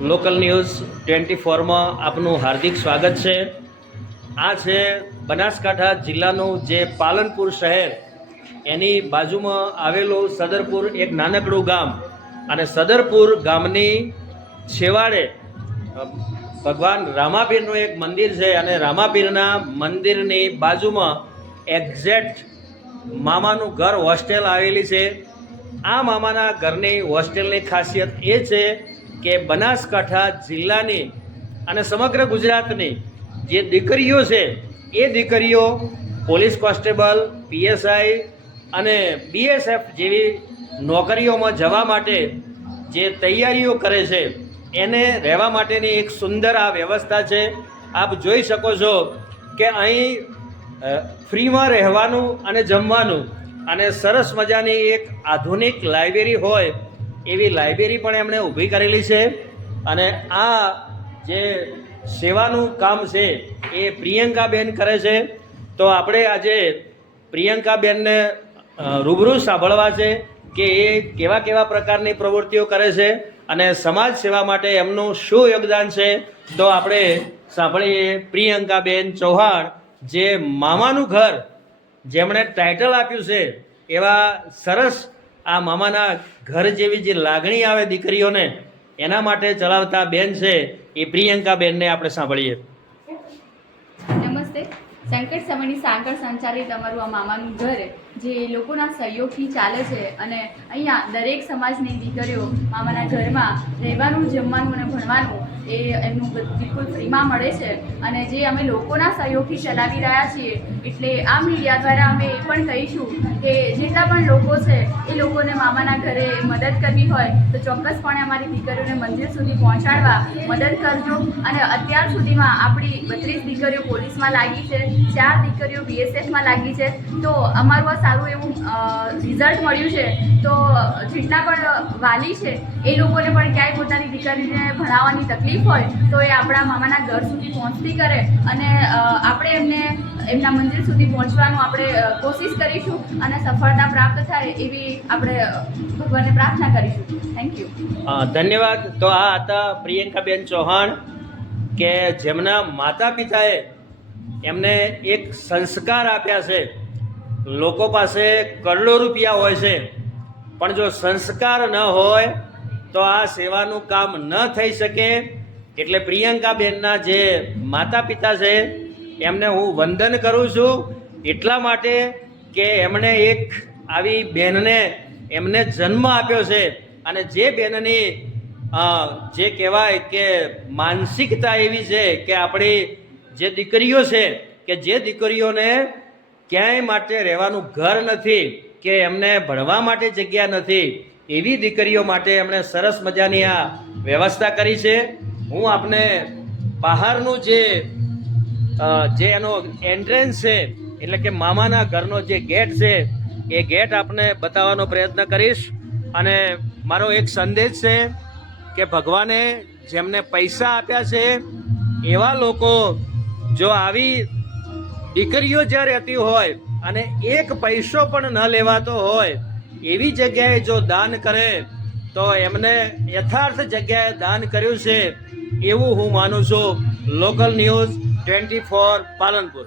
Local news 24માં આપનું હાર્દિક સ્વાગત છે। આ છે બનાસકાંઠા જિલ્લાનું જે પાલનપુર શહેર, એની બાજુમાં આવેલું સદરપુર, એક નાનકડું ગામ। અને સદરપુર ગામની છેવાડે ભગવાન રામાપીરનું એક મંદિર છે અને રામાપીરના મંદિરની બાજુમાં એક્ઝેક્ટ મામાનું ઘર હોસ્ટેલ આવેલી છે। આ મામાના ઘરની હોસ્ટેલની ખાસિયત એ છે કે બનાસકાંઠા જિલ્લાની અને સમગ્ર ગુજરાતની જે દીકરીઓ છે એ દીકરીઓ પોલીસ કોન્સ્ટેબલ, પીએસઆઈ અને બીએસએફ જેવી નોકરીઓમાં જવા માટે જે તૈયારીઓ કરે છે એને રહેવા માટેની એક સુંદર આ વ્યવસ્થા છે। આપ જોઈ શકો છો કે અહીં ફ્રીમાં રહેવાનું અને જમવાનું અને સરસ મજાની એક આધુનિક લાઇબ્રેરી હોય એવી લાઇબ્રેરી પણ એમણે ઊભી કરેલી છે। અને આ જે સેવાનું કામ છે એ પ્રિયંકાબેન કરે છે। તો આપણે આજે પ્રિયંકાબેનને રૂબરૂ સાંભળવા છે કે એ કેવા કેવા પ્રકારની પ્રવૃત્તિઓ કરે છે અને સમાજ સેવા માટે એમનું શું યોગદાન છે। તો આપણે સાંભળીએ પ્રિયંકાબેન ચૌહાણ, જે મામાનું ઘર જેમણે ટાઇટલ આપ્યું છે એવા સરસ આ મામાના ઘર જેવી જે લાગણી આવે દીકરીઓને એના માટે ચલાવતા બેન છે એ પ્રિયંકાબેનને આપણે સાંભળીએ। નમસ્તે। સંકટ સમયની સાંકળ સંચાલિત અમારું આ મામાનું ઘર જે લોકોના સહયોગથી ચાલે છે અને અહીંયા દરેક સમાજની દીકરીઓ મામાના ઘરમાં રહેવાનું, જમવાનું અને ભણવાનું એ એમનું બિલકુલ ફ્રીમાં મળે છે અને જે અમે લોકોના સહયોગથી ચલાવી રહ્યા છીએ। એટલે આ મીડિયા દ્વારા અમે એ પણ કહીશું કે જેટલા પણ લોકો છે એ લોકોને મામાના ઘરે મદદ કરવી હોય તો ચોક્કસપણે અમારી દીકરીઓને મંદિર સુધી પહોંચાડવા મદદ કરજો। અને અત્યાર સુધીમાં આપણી 32 દીકરીઓ પોલીસમાં લાગી છે, 4 દીકરીઓ બીએસએફમાં લાગી છે। તો અમારું આ સારું એવું રિઝલ્ટ મળ્યું છે। તો જેટલા પણ વાલી છે એ લોકોને પણ ક્યાંય પોતાની દીકરીને ભણાવવાની તકલીફ હોય તો એ આપણા મામાના ઘર સુધી પહોંચતી કરે અને આપણે એમને એમના મંદિર સુધી પહોંચવાનું આપણે કોશિશ કરીશું અને સફળતા પ્રાપ્ત થાય એવી આપણે ભગવાનને પ્રાર્થના કરીશું। Thank you. ધન્યવાદ। તો આ હતા પ્રિયંકાબેન ચૌહાણ કે જેમના માતા પિતાએ એમને એક સંસ્કાર આપ્યા છે। લોકો પાસે કરોડો રૂપિયા હોય છે પણ જો સંસ્કાર ન હોય તો આ સેવાનું કામ ન થઈ શકે। એટલે પ્રિયંકાબેનના જે માતા પિતા છે એમને હું વંદન કરું છું, એટલા માટે કે એમણે એક આવી બહેનને એમને જન્મ આપ્યો છે અને જે બહેનની જે કહેવાય કે માનસિકતા એવી છે કે આપણી જે દીકરીઓ છે કે જે દીકરીઓને ક્યાંય માટે રહેવાનું ઘર નથી કે એમને ભણવા માટે જગ્યા નથી, એવી દીકરીઓ માટે એમણે સરસ મજાની આ વ્યવસ્થા કરી છે। હું આપને બહારનું જે એનો એન્ટ્રન્સ છે એટલે કે મામાના ઘરનો જે ગેટ છે એ ગેટ આપને બતાવવાનો પ્રયત્ન કરીશ। અને મારો એક સંદેશ છે કે ભગવાને જેમને પૈસા આપ્યા છે એવા લોકો જો આવી દીકરીઓ જ્યાં રહેતી હોય અને એક પૈસો પણ ન લેવાતો હોય એવી જગ્યાએ જો દાન કરે તો એમને યથાર્થ જગ્યાએ દાન કર્યું છે એવું હું માનું છું। Local news 24 Palanpur.